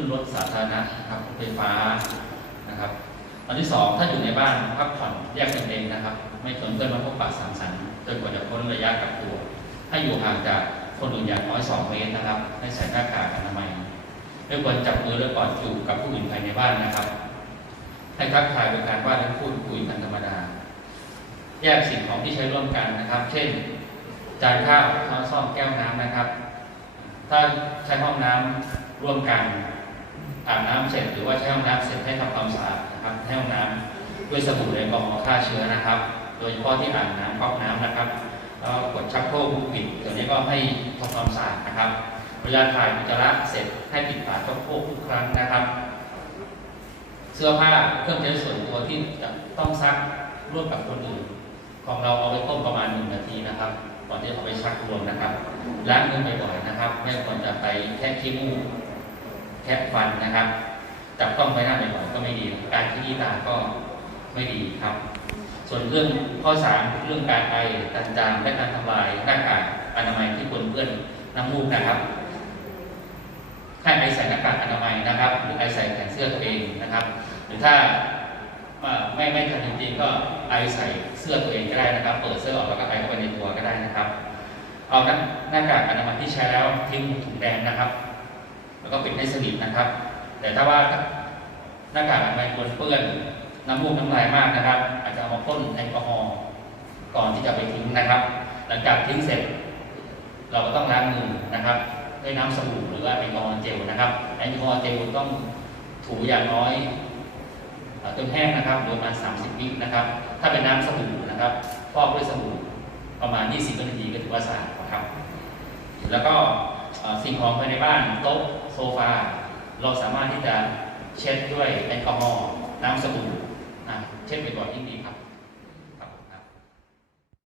นรถสาธารณะนะครับรถไฟฟ้านะครับอันที่สองถ้าอยู่ในบ้านพักผ่อนแยกตนเองนะครับ ไม่ชวนเพื่อนมาพบปะสังสรรค์จนกว่าจะพ้นระยะกักตัว ให้อยู่ห่างจากคนอื่นอย่างน้อย2เมตรนะครับให้ใส่หน้ากากอนามัยไม่ควรจับมือหรือกอดจูบกับผู้อื่นภายในบ้านนะครับ ให้ทักทายโดยการว่าและพูดคุยกันธรรมดา แยกสิ่งของที่ใช้ร่วมกันนะครับ เช่น จานข้าวช้อนซ่อมแก้วน้ำนะครับ ถ้าใช้ห้องน้ำร่วมกัน อาบน้ำเสร็จหรือว่าใช้ห้องน้ำเสร็จให้ทำความสะอาดนะครับให้ห้องน้ำด้วยสบู่แอลกอฮอล์ฆ่าเชื้อนะครับ โดยเฉพาะที่อ่างน้ำก๊อกน้ำนะครับแล้วกดชักโครกปิดตัวนี้ก็ให้ทำความสะอาดนะครับ เวลาถ่ายอุจจาระเสร็จให้ปิดฝาชักโครกทุกครั้งนะครับ เสื้อผ้าเครื่องใช้ส่วนตัวที่จะต้องซักร่วมกับคนอื่น ของเราเอาไปต้มประมาณหนึ่งนาทีนะครับก่อนที่เอาไปชักรวมนะครับล้างมือบ่อยๆนะครับ ไม่ควรจะไปแค่ขี้มูก แค่ฟันนะครับ จับต้องไปหน้าบ่อยๆก็ไม่ดี การที่ตาก็ไม่ดีครับ ส่วนเรื่องข้อสามเรื่องการไอการจามและการทำลายหน้ากากอนามัยที่ปนเปื้อนน้ำมูกนะครับให้ไอใส่หน้ากากอนามัยนะครับ หรือไอใส่แขนเสื้อตัวเองนะครับ หรือถ้าไม่ไม่ทันจริงๆก็ไอใส่เสื้อตัวเองก็ได้นะครับ เปิดเสื้อออกแล้วก็ไอเข้าไปในตัวก็ได้นะครับ เอาหน้ากากอนามัยที่ใช้แล้วทิ้งถุงแดงนะครับ แล้วก็ปิดให้สนิทนะครับ แต่ถ้าว่าหน้ากากอนามัยปนเปื้อนน้ำมูกน้ำลายมากนะครับ อาจจะเอามาพ่นแอลกอฮอล์ก่อนที่จะไปทิ้งนะครับ หลังจากทิ้งเสร็จ เราก็ต้องล้างมือนะครับด้วยน้ำสบู่หรือว่าแอลกอฮอล์เจลนะครับแอลกอฮอล์เจลต้องถูอย่างน้อยจนแห้งนะครับโดยประมาณ 30 วินะครับ ถ้าเป็นน้ำสบู่นะครับฟอกด้วยสบู่ประมาณ 20 นาทีก็ถือว่าสะอาดนะครับ แล้วก็ สิ่งของภายในบ้านโต๊ะโซฟา เราสามารถที่จะเช็ดด้วยแอลกอฮอล์น้ำสบู่เช็ดบ่อยๆยิ่งดีครับ